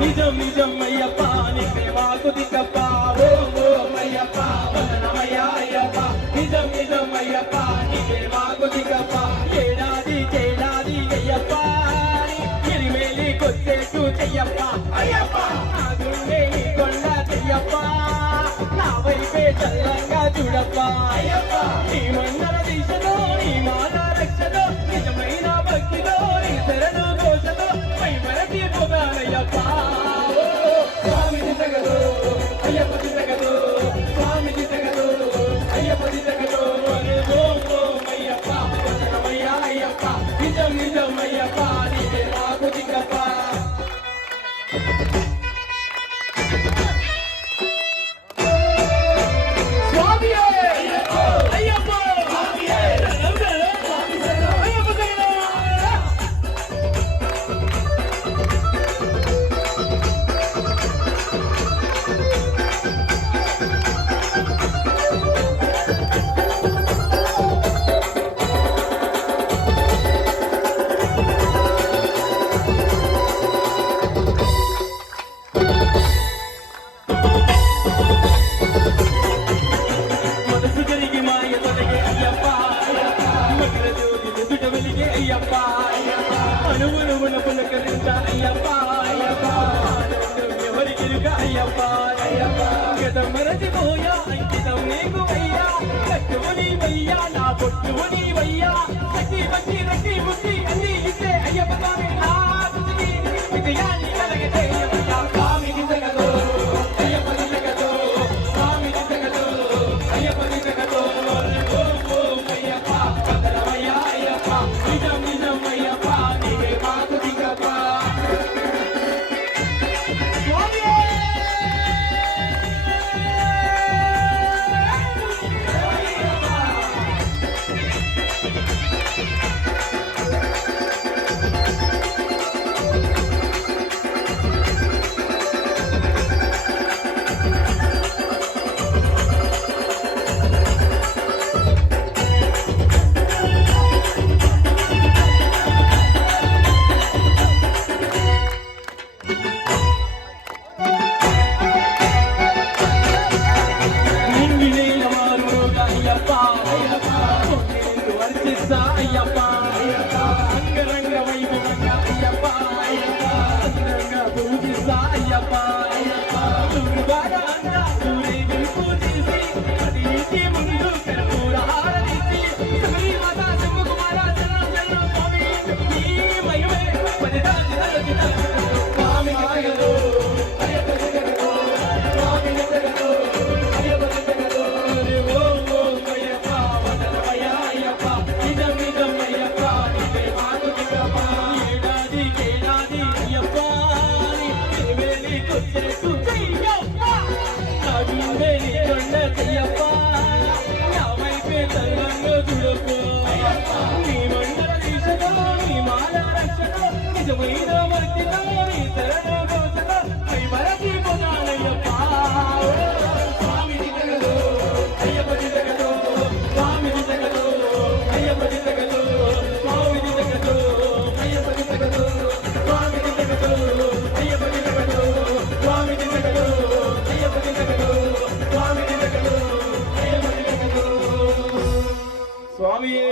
నిజం నిజం అయ్యప్ప నీకే మాకు దిక్కప్ప ఓం అయ్యప్ప వందనమయ్యా అయ్యప్ప నిజం నిజం అయ్యప్ప నీకే మాకు దిక్కప్ప ఏడాది చేడాది అయ్యప్ప ఎరిమేలి కొచ్చేట్టు చెయ్యప్ప అయ్యప్ప నా గుండె నీ కొండ చెయ్యప్ప నా వైపే చల్లంగా చూడప్ప అయ్యప్ప నీ మండల దిశలో నీ మాల రక్షలో నిజమైన భక్తిలో నీ శరణు ఘోషలో పై మరచి పోగానయ్యప్ప నిజం నిజం అయ్యప్ప నీవే మాకు దిక్కప్ప అయ్యప్ప అనువునువున పులకరింత అయ్యప్ప ఎవరికిరుగా అయ్యప్ప గతం మరచిపోయా అంకితం నీకు అయ్యా కట్టువని వయ్యా నా పొట్టువని వయ్యా సఖి వచ్చి రక్కి ముట్టి అన్ని ఇచ్చే అయ్యప్ప స్వామి నా విజయాన్ని కలగటే స్వామి దిశగతో అయ్యప్ప దిశగతో స్వామి దిశగతో అయ్యప్ప దిశగతో అయ్యప్ప వందనమయ్యా అయ్యప్ప నిజం నిజం అయ్యప్ప నీవే మాకు దిక్కప్ప అయ్యప్ప అంగరంగ వైభవంగా అయ్యప్ప అందంగా పూజిస్తా అయ్యప్ప దుర్గారా సూర్యుని పూజిసి అది ఇంటి ముందు కర్పూర హారతిచ్చి శబరి మాత సింహకుమార చరణం చరణం స్వామి ఈ మహిమే పరిదాసి స్వామి జగదో అయ్యప్ప జగదో స్వామి జగదో అయ్యప్ప జగదో ఓం అయ్యప్ప వందనమయ్యా అయ్యప్ప నిజం నిజం అయ్యప్ప నీవే మాకు దిక్కప్ప ఏడాది కేడాది అయ్యప్ప ఎరిమేలి కొచ్చేట్టు చెయ్యప్ప నా గుండె నీ కొండ చెయ్యప్ప నా వైపే చల్లంగా చూడప్ప నీ మండల దిశలో నీ మాల రక్షలో నిజమైన భక్తిలో నీ శరణ ఘోషలో పై మరచి పోతానయ్యప్ప స్వామి దిశగదో అయ్యప్ప దిశగదో స్వామి దిశగదో అయ్యప్ప దిశగదో స్వామి దిశగదో అయ్యప్ప దిశగదో స్వామి దిశగదో అయ్యప్ప దిశగదో స్వామి దిశగదో అయ్యప్ప దిశగదో స్వామి దిశగదో అయ్యప్ప దిశగదో స్వామియే